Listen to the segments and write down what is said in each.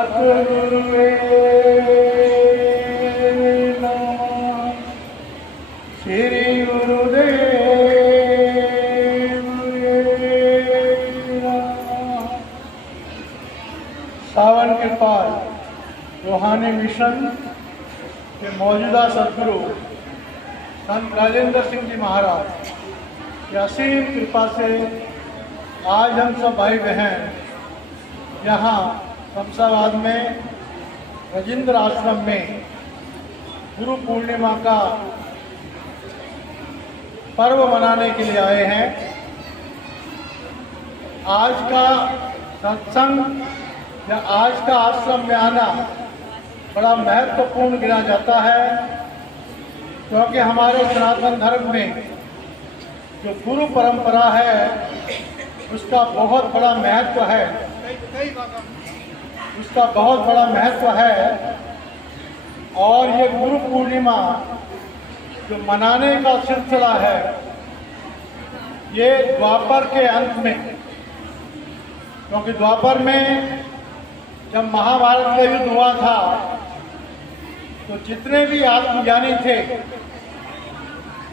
सतगुरुवे नमः। श्री गुरुदेव नमः। सावन के पार रूहानी मिशन के मौजूदा सदगुरु संत राजेंद्र सिंह जी महाराज की असीम कृपा से आज हम सब भाई बहन यहाँ शमशाबाद में राजेंद्र आश्रम में गुरु पूर्णिमा का पर्व मनाने के लिए आए हैं। आज का सत्संग या आज का आश्रम में आना बड़ा महत्वपूर्ण गिना जाता है, क्योंकि हमारे सनातन धर्म में जो गुरु परंपरा है उसका बहुत बड़ा महत्व है। उसका बहुत बड़ा महत्व है। और ये गुरु पूर्णिमा जो मनाने का सिलसिला है, ये द्वापर के अंत में, क्योंकि द्वापर में जब महाभारत का युद्ध हुआ था तो जितने भी आत्मज्ञानी थे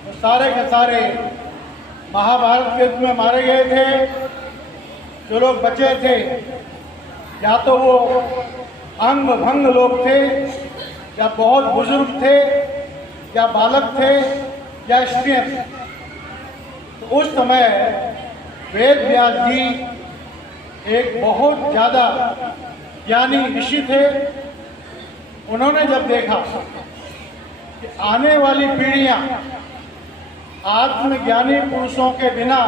वो सारे के सारे महाभारत के युद्ध में मारे गए थे। जो लोग बचे थे या तो वो अंग भंग लोग थे, या बहुत बुजुर्ग थे, या बालक थे, या स्त्रियां थे। तो उस समय वेद व्यास जी एक बहुत ज़्यादा ज्ञानी ऋषि थे। उन्होंने जब देखा कि आने वाली पीढ़ियां आत्मज्ञानी पुरुषों के बिना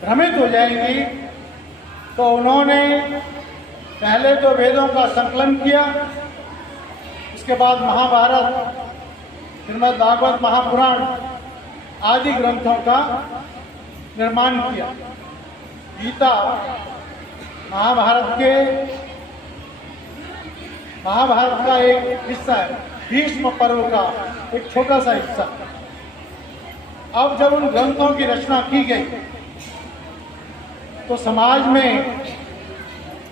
भ्रमित हो जाएंगी, तो उन्होंने पहले तो वेदों का संकलन किया, उसके बाद महाभारत, श्रीमद् भागवत महापुराण आदि ग्रंथों का निर्माण किया। गीता महाभारत का एक हिस्सा है, भीष्म पर्व का एक छोटा सा हिस्सा। अब जब उन ग्रंथों की रचना की गई तो समाज में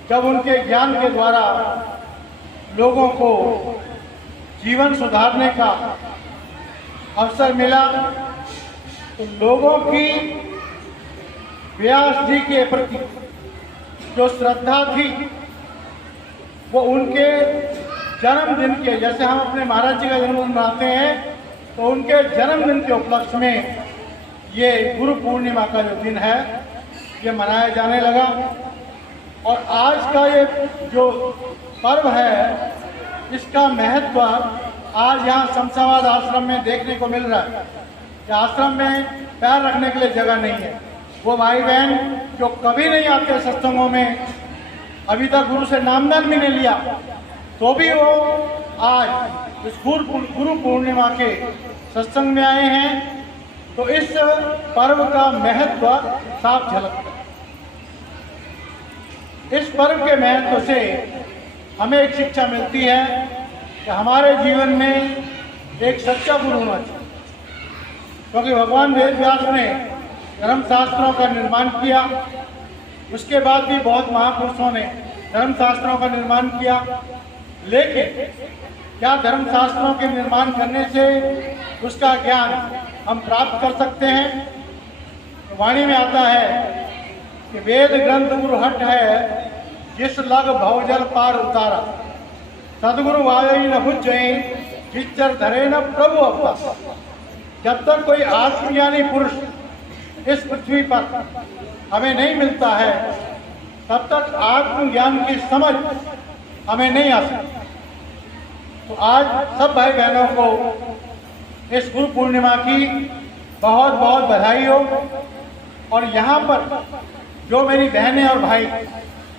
जब उनके ज्ञान के द्वारा लोगों को जीवन सुधारने का अवसर मिला, तो लोगों की व्यास जी के प्रति जो श्रद्धा थी वो उनके जन्मदिन के, जैसे हम अपने महाराज जी का जन्मदिन मनाते हैं, तो उनके जन्मदिन के उपलक्ष्य में ये गुरु पूर्णिमा का जो दिन है ये मनाया जाने लगा। और आज का ये जो पर्व है इसका महत्व आज यहाँ शमशाबाद आश्रम में देखने को मिल रहा है कि आश्रम में पैर रखने के लिए जगह नहीं है। वो भाई बहन जो कभी नहीं आते सत्संगों में, अभी तक गुरु से नामदान भी नहीं लिया, तो भी वो आज इस गुरु पूर्णिमा के सत्संग में आए हैं। तो इस पर्व का महत्व साफ झलकता है। इस पर्व के महत्व से हमें एक शिक्षा मिलती है कि हमारे जीवन में एक सच्चा गुरु होना चाहिए, क्योंकि भगवान वेद व्यास ने धर्मशास्त्रों का निर्माण किया, उसके बाद भी बहुत महापुरुषों ने धर्मशास्त्रों का निर्माण किया। लेकिन क्या धर्मशास्त्रों के निर्माण करने से उसका ज्ञान हम प्राप्त कर सकते हैं? वाणी में आता है कि वेद ग्रंथ गुरु हट है, जिस लग भवजल पार उतारा, सदगुरु आये न बुझे, जिच्चर धरे न प्रभु अवतार। जब तक कोई आत्मज्ञानी पुरुष इस पृथ्वी पर हमें नहीं मिलता है, तब तक आत्मज्ञान की समझ हमें नहीं आ सकती। तो आज सब भाई बहनों को इस गुरु पूर्णिमा की बहुत बहुत बधाई हो। और यहाँ पर जो मेरी बहनें और भाई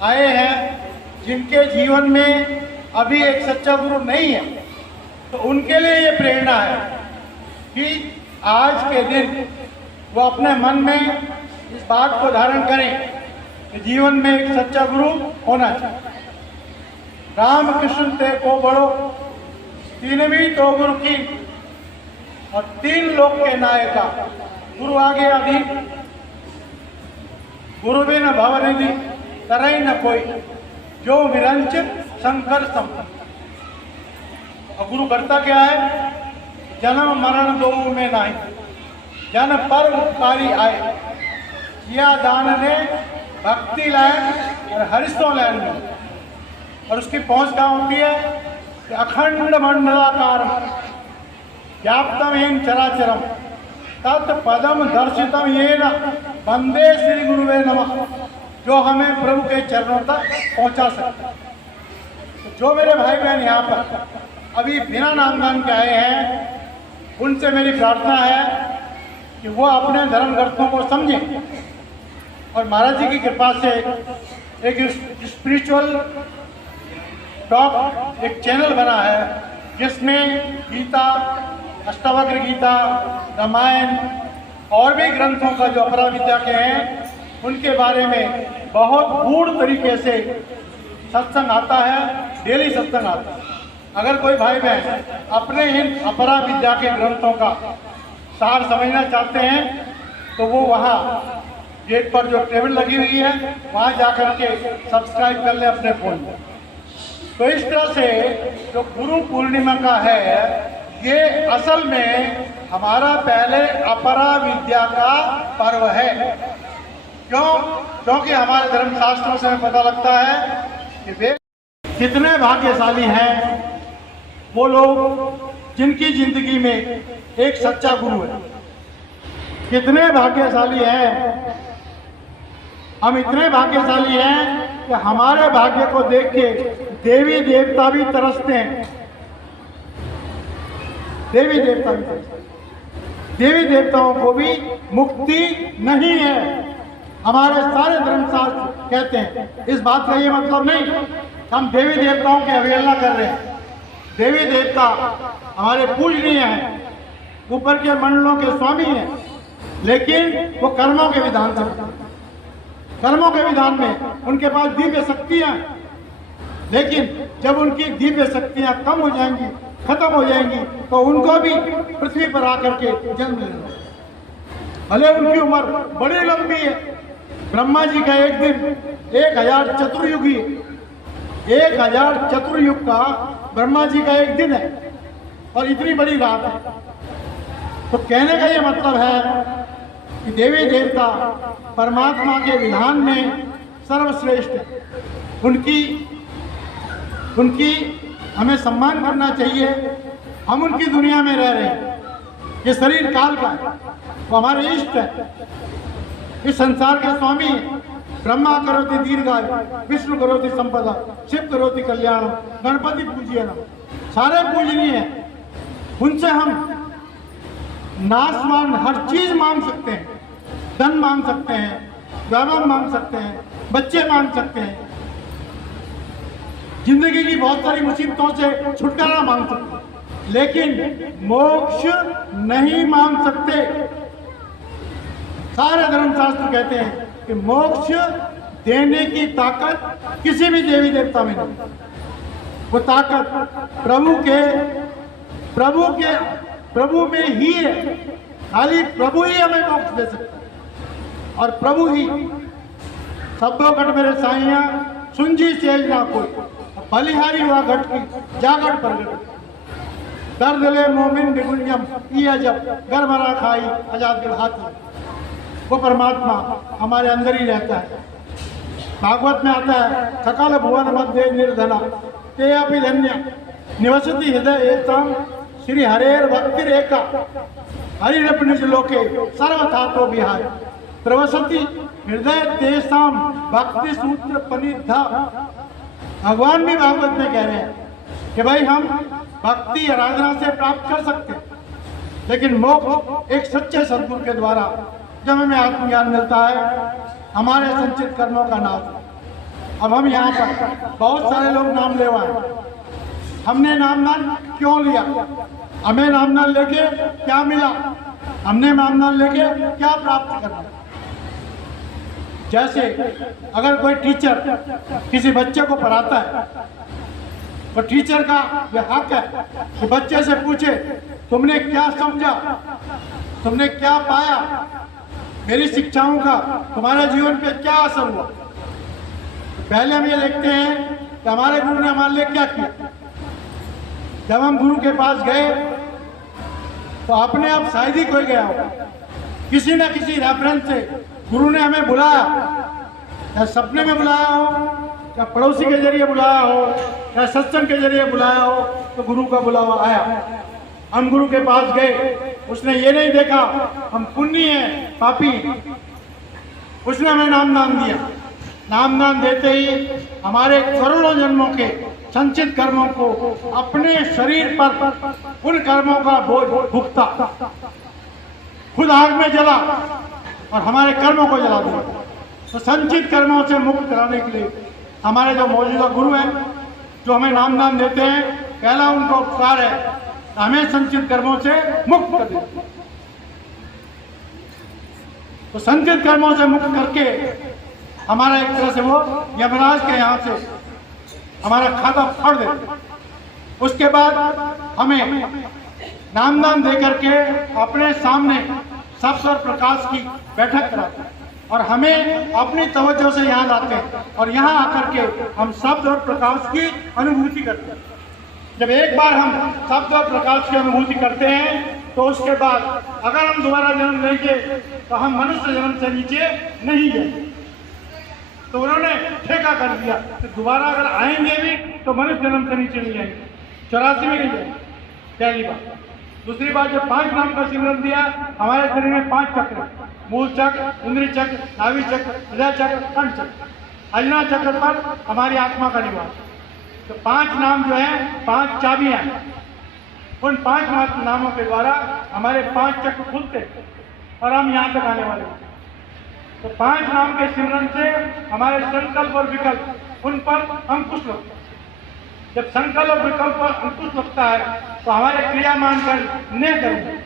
आए हैं जिनके जीवन में अभी एक सच्चा गुरु नहीं है, तो उनके लिए ये प्रेरणा है कि आज के दिन वो अपने मन में इस बात को धारण करें कि जीवन में एक सच्चा गुरु होना चाहिए। राम कृष्ण ते को बड़ो, तीनवी तो गुरु की, और तीन लोक के नायका, गुरु आगे अधीन, गुरु भी न भवनिधि तरई न कोई। जो विरंचित शंकर सम। और गुरु करता क्या है? जन्म मरण दो में नहीं, जन पर उपकारी आए। यह दान ने भक्ति लाइन और हरिशो लाइन में, और उसकी पहुंच कहाँ होती है कि अखंड मंडलाकार व्याप्तम हीन चराचरम तत्पदम दर्शितम ये न वंदे श्री गुरुवे नमः, जो हमें प्रभु के चरणों तक पहुंचा सकता है। तो जो मेरे भाई बहन यहाँ पर अभी बिना नामदान के आए हैं, उनसे मेरी प्रार्थना है कि वो अपने धर्म ग्रंथों को समझें और महाराज जी की कृपा से एक स्पिरिचुअल टॉक एक चैनल बना है जिसमें गीता, अष्टावक्र गीता, रामायण और भी ग्रंथों का जो अपरा विद्या के हैं उनके बारे में बहुत गूढ़ तरीके से सत्संग आता है, डेली सत्संग आता है। अगर कोई भाई बहन अपने इन अपरा विद्या के ग्रंथों का सार समझना चाहते हैं तो वो वहाँ गेट पर जो टेबल लगी हुई है वहाँ जाकर के सब्सक्राइब कर ले अपने फ़ोन में। तो इस तरह से जो गुरु पूर्णिमा का है, ये असल में हमारा पहले अपरा विद्या का पर्व है। क्यों? क्योंकि हमारे धर्मशास्त्रों से हमें पता लगता है कि वे कितने भाग्यशाली हैं वो लोग जिनकी जिंदगी में एक सच्चा गुरु है। कितने भाग्यशाली हैं, हम इतने भाग्यशाली हैं कि हमारे भाग्य को देख के देवी देवता भी तरसते हैं। देवी देवता भी तरसते हैं। देवी देवताओं को भी मुक्ति नहीं है, हमारे सारे धर्मशास्त्र कहते हैं। इस बात का ये मतलब नहीं हम देवी देवताओं की अवहेलना कर रहे हैं। देवी देवता हमारे पूजनीय हैं, ऊपर के मंडलों के स्वामी हैं, लेकिन वो कर्मों के विधान से, कर्मों के विधान में उनके पास दिव्य शक्तियां हैं। लेकिन जब उनकी दिव्य शक्तियां कम हो जाएंगी, खत्म हो जाएंगी, तो उनको भी पृथ्वी पर आकर के जन्म लेना। भले उनकी उम्र बड़ी लंबी है। ब्रह्मा जी का एक दिन 1000 चतुर्युगी, 1000 चतुर्युग का ब्रह्मा जी का एक दिन है और इतनी बड़ी रात है। तो कहने का ये मतलब है कि देवी देवता परमात्मा के विधान में सर्वश्रेष्ठ है। उनकी हमें सम्मान करना चाहिए। हम उनकी दुनिया में रह रहे हैं, ये शरीर काल का है, वो हमारे इष्ट है, इस संसार के स्वामी है। ब्रह्मा करोति दीर्घायु, विष्णु करोति संपदा, शिव करोति कल्याण, गणपति पूजिए नमः, सारे पूजनीय हैं। उनसे हम नाशवान हर चीज मांग सकते हैं, धन मांग सकते हैं, वैभव मांग सकते हैं, बच्चे मांग सकते हैं, जिंदगी की बहुत सारी मुसीबतों से छुटकारा मांग सकते हैं, लेकिन मोक्ष नहीं मांग सकते। सारे धर्मशास्त्र कहते हैं कि मोक्ष देने की ताकत किसी भी देवी देवता में नहीं। वो ताकत प्रभु में ही है। खाली प्रभु ही हमें मोक्ष दे सकता है और प्रभु ही सब्बो घट मेरे साइया सुंजी सेज ना कोई, बलिहारी हुआ घट की जागट प्रगट, दर्द ले मोमिन बिगुनियम इया जब घर भरा खाई आजाद दिल हाथ। वो परमात्मा हमारे अंदर ही रहता है। भागवत में आता है सकल भुवन मध्य निर्धना ते अपि धन्य निवसति हृदय एताम श्री हरेर भक्ति रेखा हरिरप निज लोके सर्वथा तो बिहार प्रवसति हृदय तेसाम भक्ति सूत्र पनिधा। भगवान भी भागवत में कह रहे हैं कि भाई हम भक्ति आराधना से प्राप्त कर सकते हैं, लेकिन मोक्ष एक सच्चे सद्गुरु के द्वारा जब हमें आत्मज्ञान मिलता है, हमारे संचित कर्मों का नाश। अब हम यहाँ पर बहुत सारे लोग नाम ले आए। हमने नामदान क्यों लिया? हमें नामदान लेके क्या मिला? हमने नामदान लेके क्या प्राप्त करना? जैसे अगर कोई टीचर किसी बच्चे को पढ़ाता है तो टीचर का यह हक है कि बच्चे से पूछे तुमने क्या समझा, तुमने क्या पाया, मेरी शिक्षाओं का तुम्हारे जीवन पे क्या असर हुआ। पहले हम ये देखते हैं कि हमारे गुरु ने हमारे लिए क्या किया। जब हम गुरु के पास गए तो अपने आप शायद ही कोई गया हो, किसी न किसी रेफरेंस से गुरु ने हमें बुलाया, या सपने में बुलाया हो, या पड़ोसी के जरिए बुलाया हो, या सत्संग के जरिए बुलाया हो, तो गुरु का बुलावा आया। हम गुरु के पास गए, उसने ये नहीं देखा हम पुण्य हैं पापी, उसने हमें नाम दान दिया। नाम दान देते ही हमारे करोड़ों जन्मों के संचित कर्मों को अपने शरीर पर उन कर्मों का बोझ भुगता, खुद आग में जला और हमारे कर्मों को जला दिया। तो संचित कर्मों से मुक्त कराने के लिए हमारे जो मौजूदा गुरु हैं, जो हमें नाम दान देते हैं, पहला उनका उपकार है हमें संचित कर्मों से मुक्त कर देते। तो संचित कर्मों से मुक्त करके हमारा एक तरह से वो यमराज के यहाँ से हमारा खाता फाड़ देते। उसके बाद हमें नामदान दे करके अपने सामने सत्य और प्रकाश की बैठक कराते हैं और हमें अपनी तवज्जो से यहाँ लाते हैं और यहाँ आकर के हम शब्द और प्रकाश की अनुभूति करते हैं। जब एक बार हम शब्द और प्रकाश की अनुभूति करते हैं तो उसके बाद अगर हम दोबारा जन्म लेंगे तो हम मनुष्य जन्म से नीचे नहीं जाएंगे। तो उन्होंने ठेका कर दिया कि दोबारा अगर आएंगे भी तो मनुष्य जन्म से नीचे नहीं आएंगे, 84 में नहीं जाएंगे। पहली बात। दूसरी बात, जब 5 नाम का सिमरन दिया, हमारे शरीर में 5 चक्र, मूल चक्र, इंद्रिय चक्र, नाभि चक्र, हृदय चक्र, कंठ चक्र, अजना चक्र पर हमारी आत्मा का निवास। तो 5 नाम जो है 5 चाबियां हैं। उन 5 नामों के द्वारा हमारे 5 चक्र खुलते हैं और हम यहाँ तक आने वाले हैं। तो 5 नाम के सिमरन से हमारे संकल्प और विकल्प उन पर अंकुश लगता है। जब संकल्प और विकल्प पर अंकुश लगता है तो हमारे क्रिया मानकर न करेंगे।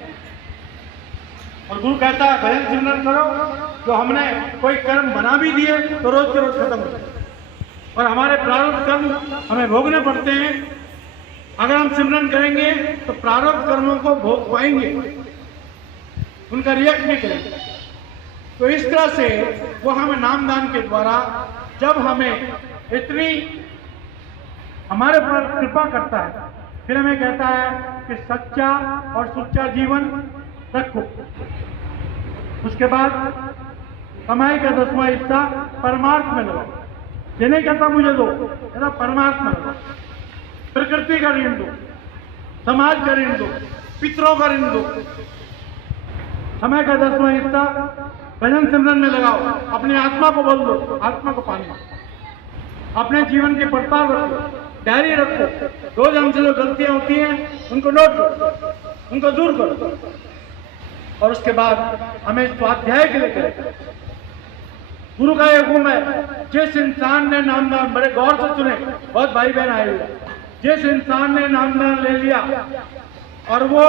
और गुरु कहता है भजन सिमरन करो, तो हमने कोई कर्म बना भी दिए तो रोज के रोज खत्म हो जाए और हमारे प्रारब्ध कर्म हमें भोगने पड़ते हैं। अगर हम सिमरन करेंगे तो प्रारब्ध कर्मों को भोग पाएंगे, उनका रिएक्ट नहीं करेंगे। तो इस तरह से वो हमें नामदान के द्वारा जब हमें इतनी हमारे पर कृपा करता है, फिर हमें कहता है कि सच्चा और सुच्चा जीवन रखो। उसके बाद कमाई का 10वां हिस्सा परमार्थ में लगाओ। ये नहीं कहता मुझे दो, कहता परमार्थ में लगाओ। प्रकृति का ऋण दो, समाज का ऋण दो, पितरों का ऋण दो। समय का 10वां हिस्सा भजन सिमरन में लगाओ। अपनी आत्मा को बोल दो, आत्मा को पानी। अपने जीवन के पड़ताल रखो, डायरी रखो। रोज हमसे जो गलतियां होती हैं उनको नोट करो, उनको दूर करो। और उसके बाद हमें स्वाध्याय के लिए करें। गुरु का ये हुक्म है, जिस इंसान ने नामदान, बड़े गौर से सुने, बहुत भाई बहन आए हुए, जिस इंसान ने नामदान ले लिया और वो